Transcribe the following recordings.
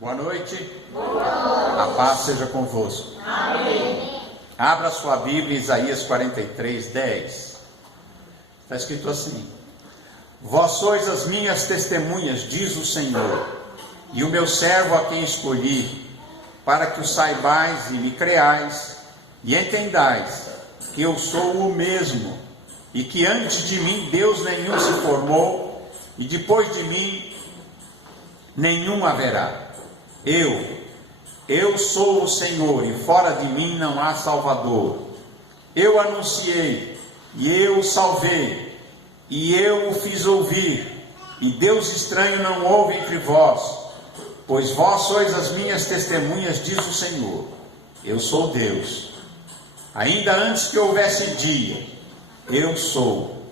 Boa noite. A paz seja convosco. Amém. Abra sua Bíblia, Isaías 43, 10. Está escrito assim: Vós sois as minhas testemunhas, diz o Senhor, e o meu servo a quem escolhi, para que o saibais e me creais, e entendais que eu sou o mesmo, e que antes de mim Deus nenhum se formou, e depois de mim nenhum haverá. Eu sou o Senhor, e fora de mim não há Salvador. Eu anunciei, e eu o salvei, e eu o fiz ouvir, e Deus estranho não houve entre vós, pois vós sois as minhas testemunhas, diz o Senhor. Eu sou Deus. Ainda antes que houvesse dia, eu sou,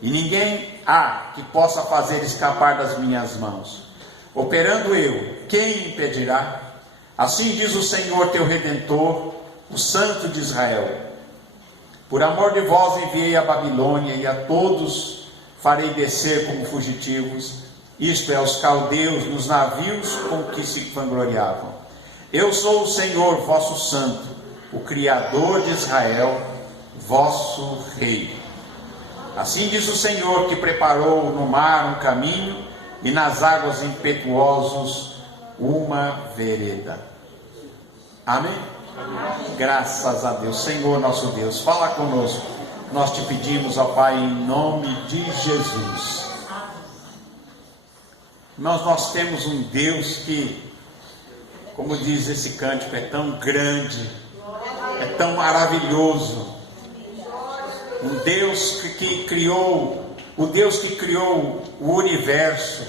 e ninguém há que possa fazer escapar das minhas mãos. Operando eu, quem impedirá? Assim diz o Senhor teu Redentor, o Santo de Israel: por amor de vós enviei a Babilônia, e a todos farei descer como fugitivos, isto é, aos caldeus, nos navios com que se vangloriavam. Eu sou o Senhor, vosso Santo, o Criador de Israel, vosso Rei. Assim diz o Senhor, que preparou no mar um caminho, e nas águas impetuosos uma vereda. Amém? Amém? Graças a Deus. Senhor nosso Deus, fala conosco. Nós te pedimos, ó Pai, em nome de Jesus. Nós temos um Deus que, como diz esse cântico, é tão grande, é tão maravilhoso. Um Deus que criou, o Deus que criou o universo,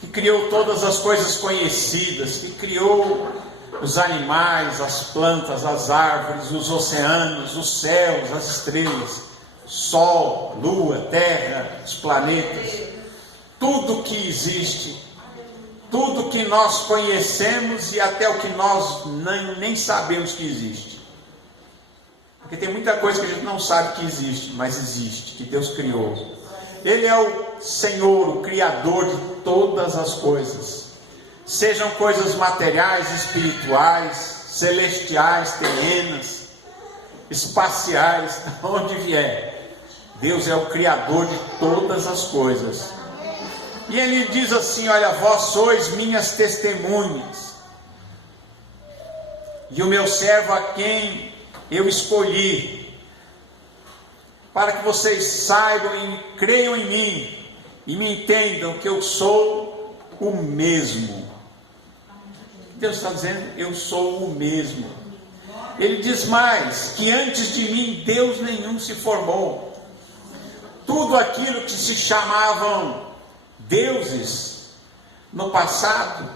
que criou todas as coisas conhecidas, que criou os animais, as plantas, as árvores, os oceanos, os céus, as estrelas, sol, lua, terra, os planetas, tudo que existe, tudo que nós conhecemos e até o que nós nem sabemos que existe. Porque tem muita coisa que a gente não sabe que existe, mas existe, que Deus criou. Ele é o Senhor, o Criador de todas as coisas, sejam coisas materiais, espirituais, celestiais, terrenas, espaciais, de onde vier. Deus é o Criador de todas as coisas. E Ele diz assim: olha, vós sois minhas testemunhas, e o meu servo a quem eu escolhi, para que vocês saibam e creiam em mim, e me entendam que eu sou o mesmo. Deus está dizendo: eu sou o mesmo. Ele diz mais, que antes de mim Deus nenhum se formou. Tudo aquilo que se chamavam deuses no passado,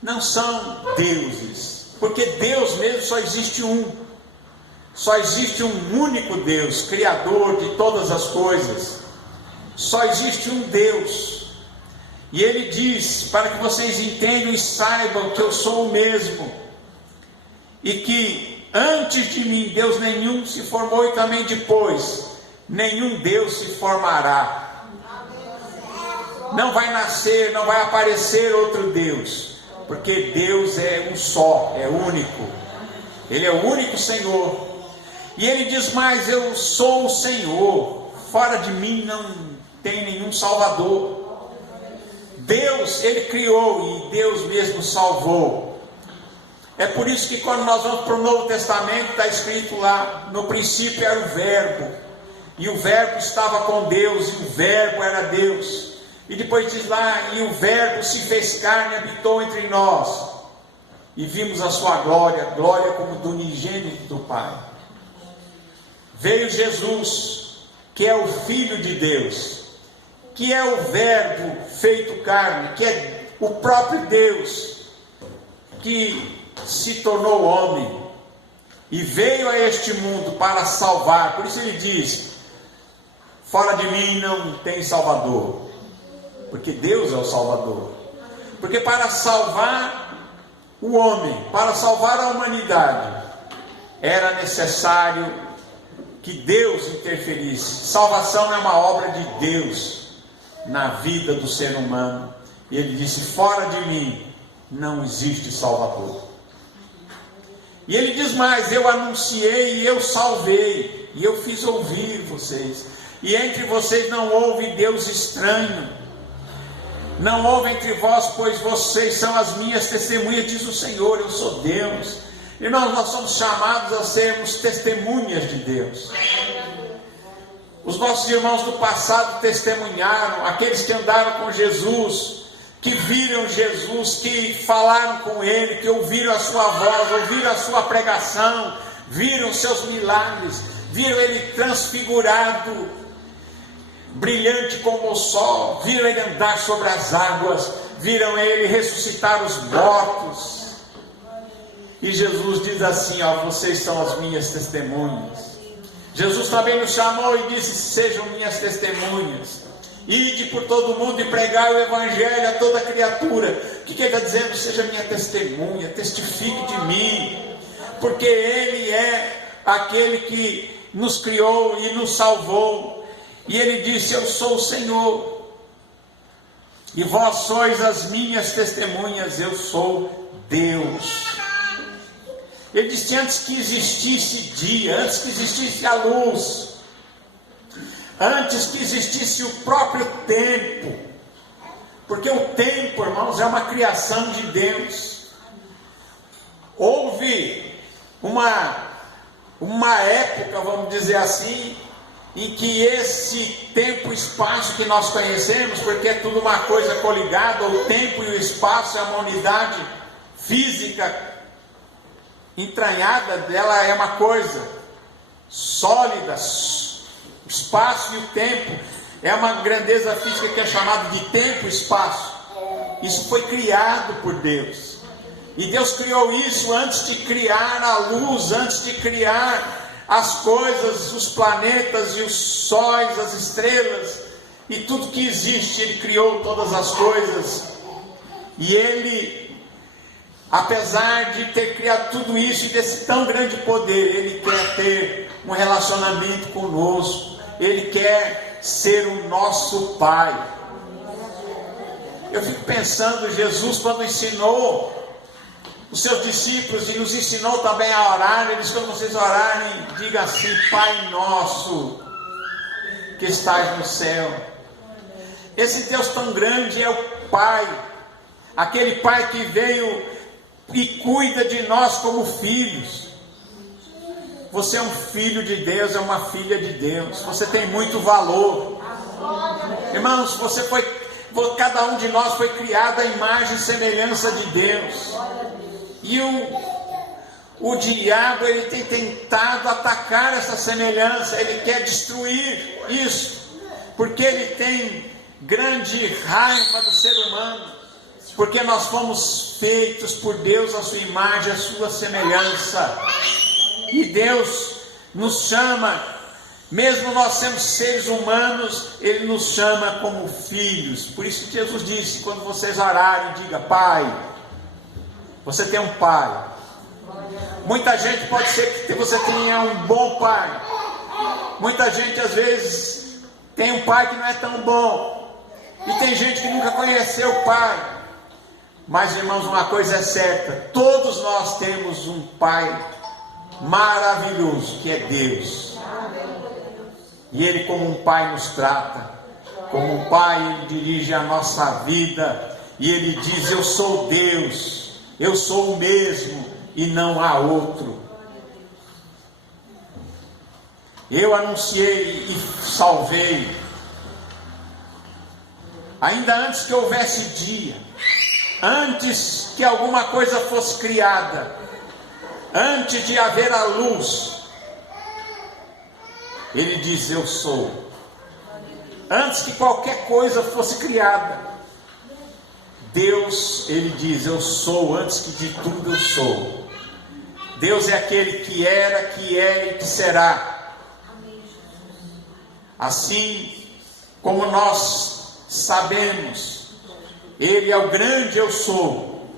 não são deuses, porque Deus mesmo só existe um. Só existe um único Deus, Criador de todas as coisas. Só existe um Deus. E Ele diz, para que vocês entendam e saibam que eu sou o mesmo, e que antes de mim Deus nenhum se formou, e também depois nenhum Deus se formará. Não vai nascer, não vai aparecer outro Deus, porque Deus é um só, é único. Ele é o único Senhor. E Ele diz mais: eu sou o Senhor, fora de mim não tem nenhum Salvador. Deus, Ele criou, e Deus mesmo salvou. É por isso que quando nós vamos para o Novo Testamento, está escrito lá: no princípio era o Verbo, e o Verbo estava com Deus, e o Verbo era Deus. E depois diz lá: e o Verbo se fez carne e habitou entre nós, e vimos a sua glória, glória como do unigênito do Pai. Veio Jesus, que é o Filho de Deus, que é o Verbo feito carne, que é o próprio Deus, que se tornou homem, e veio a este mundo para salvar. Por isso Ele diz: fora de mim não tem Salvador, porque Deus é o Salvador. Porque para salvar o homem, para salvar a humanidade, era necessário que Deus interferisse. Salvação é uma obra de Deus na vida do ser humano. E Ele disse: fora de mim não existe Salvador. E ele diz mais: eu anunciei e eu salvei, e eu fiz ouvir vocês, e entre vocês não houve Deus estranho, não houve entre vós, pois vocês são as minhas testemunhas, diz o Senhor, eu sou Deus. Irmãos, nós somos chamados a sermos testemunhas de Deus. Os nossos irmãos do passado testemunharam, aqueles que andaram com Jesus, que viram Jesus, que falaram com Ele, que ouviram a sua voz, ouviram a sua pregação, viram seus milagres, viram Ele transfigurado, brilhante como o sol, viram Ele andar sobre as águas, viram Ele ressuscitar os mortos. E Jesus diz assim: ó, vocês são as minhas testemunhas. Jesus também nos chamou e disse: sejam minhas testemunhas. Ide por todo mundo e pregai o Evangelho a toda criatura. O que ele está dizendo? Seja minha testemunha, testifique de mim, porque Ele é aquele que nos criou e nos salvou. E Ele disse: eu sou o Senhor, e vós sois as minhas testemunhas, eu sou Deus. Ele disse: antes que existisse dia, antes que existisse a luz, antes que existisse o próprio tempo, porque o tempo, irmãos, é uma criação de Deus. Houve uma época, vamos dizer assim, em que esse tempo e espaço que nós conhecemos, porque é tudo uma coisa coligada, o tempo e o espaço é uma unidade física entranhada, dela é uma coisa sólida. O espaço e o tempo é uma grandeza física que é chamada de tempo e espaço. Isso foi criado por Deus, e Deus criou isso antes de criar a luz, antes de criar as coisas, os planetas e os sóis, as estrelas e tudo que existe. Ele criou todas as coisas, e Ele, apesar de ter criado tudo isso e desse tão grande poder, Ele quer ter um relacionamento conosco. Ele quer ser o nosso Pai. Eu fico pensando, Jesus, quando ensinou os seus discípulos e nos ensinou também a orar, Ele disse: quando vocês orarem, diga assim: Pai nosso que estás no céu. Esse Deus tão grande é o Pai, aquele Pai que veio e cuida de nós como filhos. Você é um filho de Deus, é uma filha de Deus. Você tem muito valor. Irmãos, cada um de nós foi criado à imagem e semelhança de Deus. E o diabo, ele tem tentado atacar essa semelhança. Ele quer destruir isso, porque ele tem grande raiva do ser humano, porque nós fomos feitos por Deus à sua imagem, à sua semelhança. E Deus nos chama, mesmo nós sendo seres humanos, Ele nos chama como filhos. Por isso que Jesus disse: quando vocês orarem, diga: Pai. Você tem um Pai. Muita gente, pode ser que você tenha um bom pai. Muita gente às vezes tem um pai que não é tão bom, e tem gente que nunca conheceu o Pai. Mas, irmãos, uma coisa é certa: todos nós temos um Pai maravilhoso, que é Deus. E Ele, como um Pai, nos trata. Como um Pai, Ele dirige a nossa vida. E Ele diz: eu sou Deus, eu sou o mesmo e não há outro. Eu anunciei e salvei, ainda antes que houvesse dia, antes que alguma coisa fosse criada, antes de haver a luz. Ele diz: eu sou. Antes que qualquer coisa fosse criada, Deus, Ele diz: eu sou. Antes que de tudo eu sou. Deus é aquele que era, que é e que será. Assim como nós sabemos, Ele é o grande eu sou.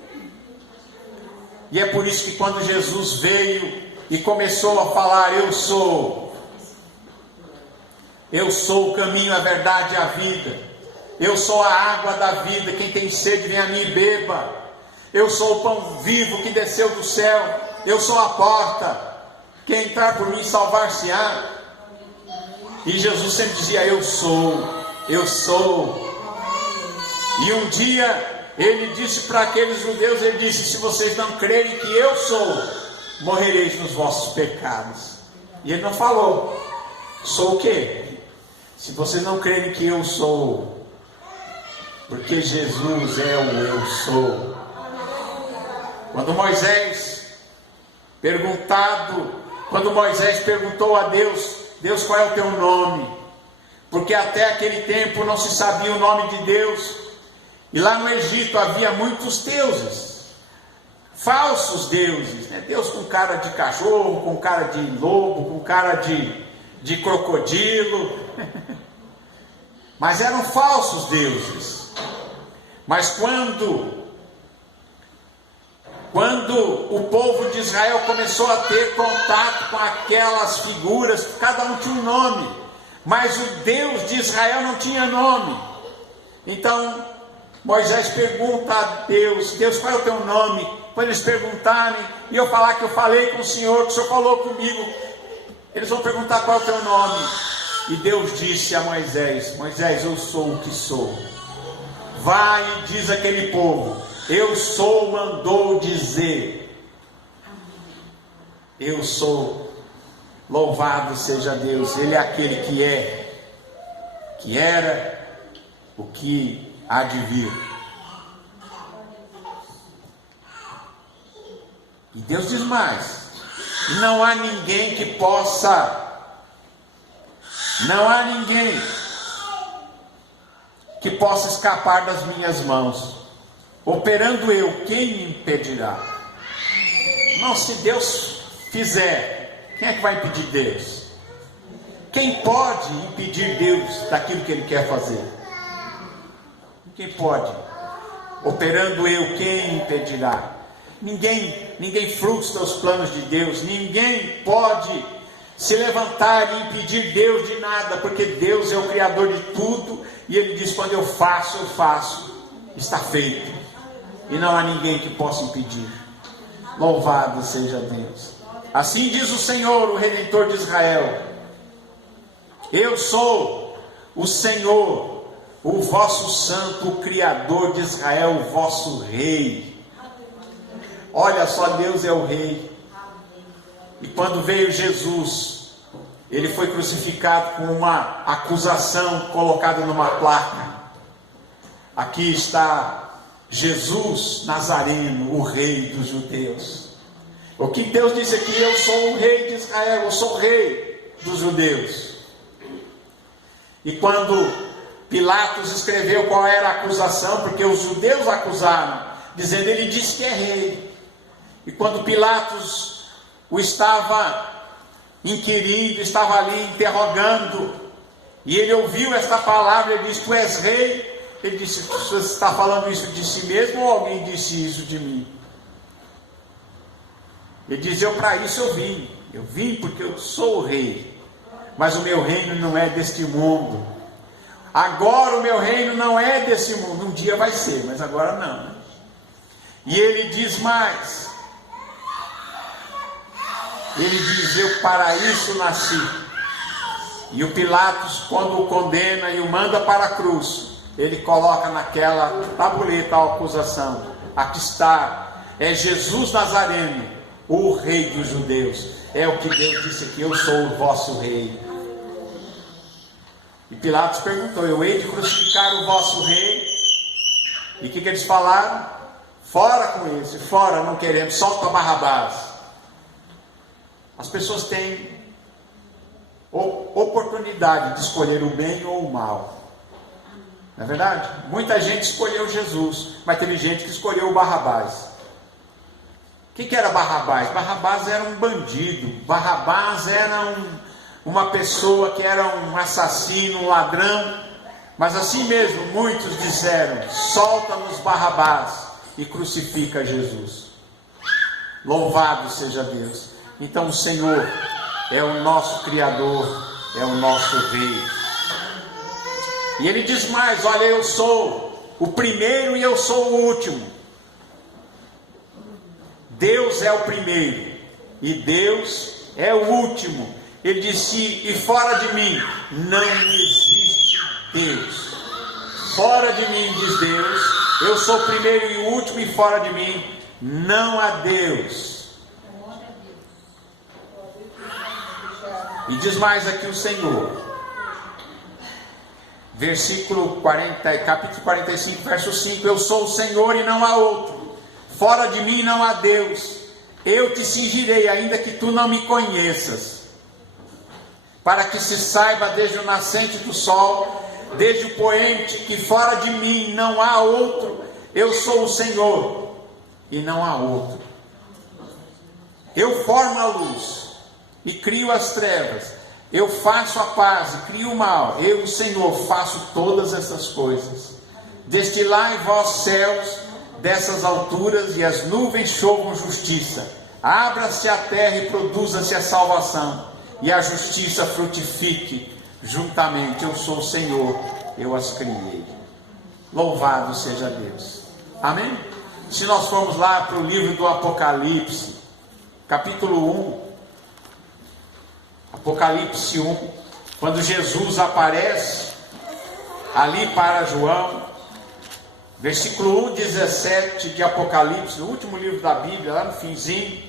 E é por isso que quando Jesus veio e começou a falar: eu sou o caminho, a verdade e a vida, eu sou a água da vida, quem tem sede vem a mim e beba, eu sou o pão vivo que desceu do céu, eu sou a porta, quem entrar por mim salvar-se-á. E Jesus sempre dizia: eu sou, eu sou. E um dia ele disse para aqueles judeus, ele disse: se vocês não crerem que eu sou, morrereis nos vossos pecados. E ele não falou: sou o quê? Se vocês não crerem que eu sou, porque Jesus é o eu sou. Quando Moisés perguntou a Deus: Deus, qual é o teu nome? Porque até aquele tempo não se sabia o nome de Deus. E lá no Egito havia muitos deuses, falsos deuses, né? Deus com cara de cachorro, com cara de lobo, com cara de crocodilo. Mas eram falsos deuses. Mas quando o povo de Israel começou a ter contato com aquelas figuras, cada um tinha um nome, mas o Deus de Israel não tinha nome. Então Moisés pergunta a Deus: Deus, qual é o teu nome? Quando eles perguntarem e eu falar que eu falei com o Senhor, que o Senhor falou comigo, eles vão perguntar qual é o teu nome. E Deus disse a Moisés: Moisés, eu sou o que sou. Vai e diz àquele povo: eu sou, mandou dizer. Eu sou. Louvado seja Deus. Ele é aquele que é, que era, o que há de vir. E Deus diz mais: não há ninguém que possa, não há ninguém que possa escapar das minhas mãos. Operando eu, quem me impedirá? Não, se Deus fizer, quem é que vai impedir Deus? Quem pode impedir Deus daquilo que Ele quer fazer? Quem pode? Operando eu, quem impedirá? Ninguém frustra os planos de Deus. Ninguém pode se levantar e impedir Deus de nada, porque Deus é o Criador de tudo. E Ele diz: quando eu faço, está feito. E não há ninguém que possa impedir. Louvado seja Deus. Assim diz o Senhor, o Redentor de Israel: eu sou o Senhor, o vosso santo, o Criador de Israel, o vosso Rei. Olha só, Deus é o Rei. E quando veio Jesus, Ele foi crucificado com uma acusação colocada numa placa. Aqui está Jesus Nazareno, o Rei dos judeus. O que Deus disse aqui: eu sou o Rei de Israel, eu sou o Rei dos judeus. E quando Pilatos escreveu qual era a acusação, porque os judeus acusaram, dizendo: ele disse que é rei. E quando Pilatos o estava inquirindo, estava ali interrogando, e ele ouviu esta palavra, ele disse: tu és rei? Ele disse: você está falando isso de si mesmo ou alguém disse isso de mim? Ele diz: para isso eu vim porque eu sou o rei, mas o meu reino não é deste mundo. Agora o meu reino não é desse mundo, um dia vai ser, mas agora não. E ele diz mais, ele diz: eu para isso nasci. E o Pilatos, quando o condena e o manda para a cruz, ele coloca naquela tabuleta a acusação: aqui está, é Jesus Nazareno, o Rei dos judeus. É o que Deus disse aqui: eu sou o vosso Rei. E Pilatos perguntou: eu hei de crucificar o vosso Rei? E o que eles falaram? Fora com esse, fora, não queremos, solta Barrabás. As pessoas têm oportunidade de escolher o bem ou o mal. Não é verdade? Muita gente escolheu Jesus, mas teve gente que escolheu o Barrabás. O que era Barrabás? Barrabás era um bandido. Barrabás era uma pessoa que era um assassino, um ladrão. Mas assim mesmo, muitos disseram: solta-nos Barrabás e crucifica Jesus. Louvado seja Deus. Então o Senhor é o nosso Criador, é o nosso Rei. E ele diz mais: olha, eu sou o primeiro e eu sou o último. Deus é o primeiro e Deus é o último. Ele disse: e fora de mim não existe Deus. Fora de mim, diz Deus, eu sou o primeiro e o último, e fora de mim não há Deus. E diz mais aqui o Senhor, capítulo 45, verso 5: eu sou o Senhor e não há outro, fora de mim não há Deus. Eu te cingirei, ainda que tu não me conheças, para que se saiba desde o nascente do sol, desde o poente, que fora de mim não há outro. Eu sou o Senhor e não há outro. Eu formo a luz e crio as trevas. Eu faço a paz e crio o mal. Eu, o Senhor, faço todas essas coisas. Destilai vós céus dessas alturas, e as nuvens chovam justiça. Abra-se a terra e produza-se a salvação, e a justiça frutifique juntamente. Eu sou o Senhor, eu as criei. Louvado seja Deus. Amém? Se nós formos lá para o livro do Apocalipse, capítulo 1, Apocalipse 1, quando Jesus aparece ali para João, versículo 1, 17 de Apocalipse, o último livro da Bíblia, lá no finzinho,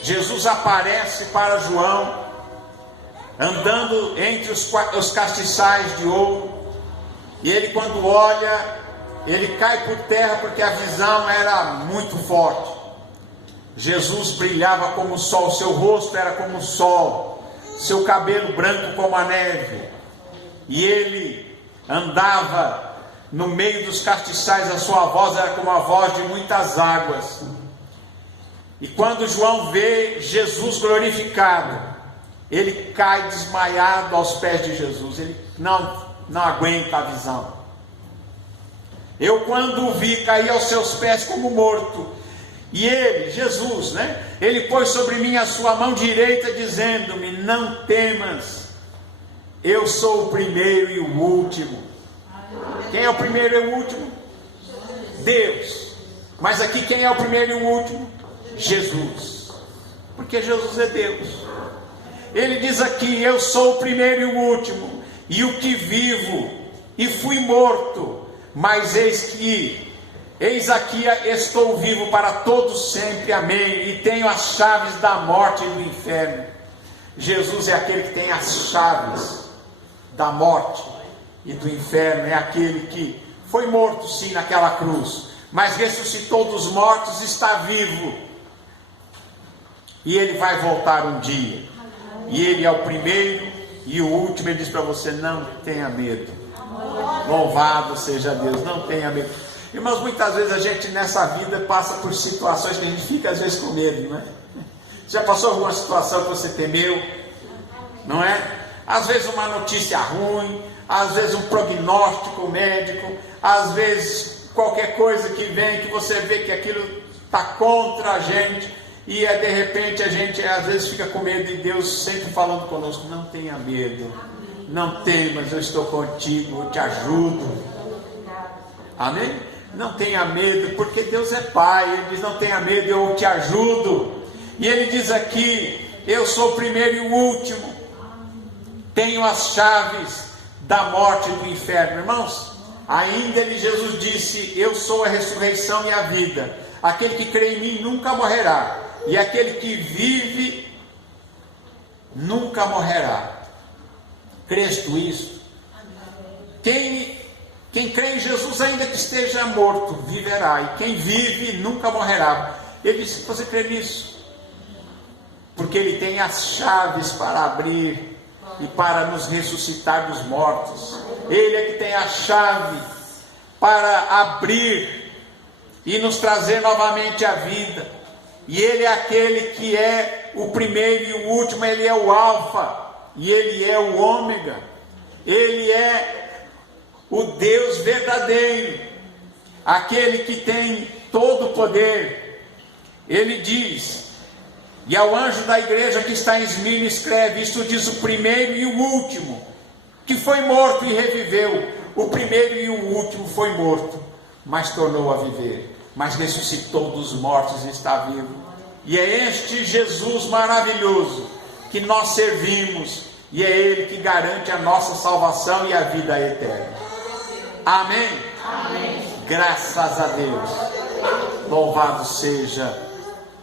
Jesus aparece para João, andando entre os castiçais de ouro, e ele, quando olha, ele cai por terra, porque a visão era muito forte. Jesus brilhava como o sol, seu rosto era como o sol, seu cabelo branco como a neve, e ele andava no meio dos castiçais. A sua voz era como a voz de muitas águas. E quando João vê Jesus glorificado, ele cai desmaiado aos pés de Jesus. Ele não aguenta a visão. Eu, quando o vi, caí aos seus pés como morto. E ele, Jesus, ele pôs sobre mim a sua mão direita, dizendo-me: não temas, eu sou o primeiro e o último. Quem é o primeiro e o último? Deus. Mas aqui quem é o primeiro e o último? Jesus. Porque Jesus é Deus. Ele diz aqui: eu sou o primeiro e o último, e o que vivo, e fui morto, mas eis aqui estou vivo para todos sempre, amém, e tenho as chaves da morte e do inferno. Jesus é aquele que tem as chaves da morte e do inferno, é aquele que foi morto sim naquela cruz, mas ressuscitou dos mortos, está vivo, e ele vai voltar um dia, e ele é o primeiro e o último. Ele diz para você: não tenha medo. Louvado seja Deus, não tenha medo. Irmãos, muitas vezes a gente nessa vida passa por situações que a gente fica às vezes com medo, não é? Já passou alguma situação que você temeu? Não é? Às vezes uma notícia ruim, às vezes um prognóstico médico, às vezes qualquer coisa que vem, que você vê que aquilo está contra a gente, e de repente a gente às vezes fica com medo, e Deus sempre falando conosco: não tenha medo, não temas, eu estou contigo, eu te ajudo. Amém? Não tenha medo, porque Deus é Pai. Ele diz: não tenha medo, eu te ajudo. E ele diz aqui: eu sou o primeiro e o último, tenho as chaves da morte e do inferno. Irmãos, ainda Jesus disse: eu sou a ressurreição e a vida, aquele que crê em mim nunca morrerá, e aquele que vive nunca morrerá. Crês tu isso? Quem crê em Jesus, ainda que esteja morto, viverá, e quem vive nunca morrerá. Ele disse: você crê nisso? Porque ele tem as chaves para abrir e para nos ressuscitar dos mortos. Ele é que tem a chave para abrir e nos trazer novamente à vida. E ele é aquele que é o primeiro e o último. Ele é o alfa e ele é o ômega. Ele é o Deus verdadeiro, aquele que tem todo o poder. Ele diz: e ao anjo da igreja que está em Esmirna escreve: isto diz o primeiro e o último, que foi morto e reviveu. O primeiro e o último foi morto, mas tornou a viver. mas ressuscitou dos mortos e está vivo. E é este Jesus maravilhoso que nós servimos, e é Ele que garante a nossa salvação e a vida eterna. Amém? Amém. Graças a Deus. Louvado seja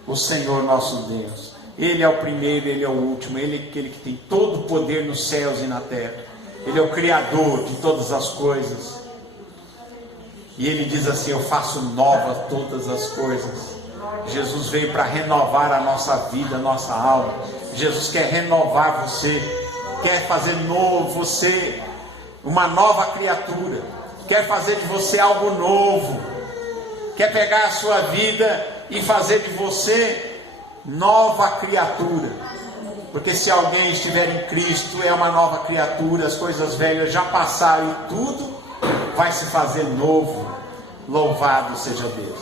o Senhor nosso Deus. Ele é o primeiro, Ele é o último, Ele é aquele que tem todo o poder nos céus e na terra. Ele é o Criador de todas as coisas. E Ele diz assim: eu faço novas todas as coisas. Jesus veio para renovar a nossa vida, a nossa alma. Jesus quer renovar você, quer fazer novo você, uma nova criatura, quer fazer de você algo novo, quer pegar a sua vida e fazer de você nova criatura. Porque se alguém estiver em Cristo, é uma nova criatura, as coisas velhas já passaram e tudo vai se fazer novo. Louvado seja Deus.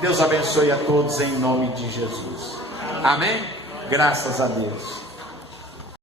Deus abençoe a todos em nome de Jesus. Amém? Graças a Deus.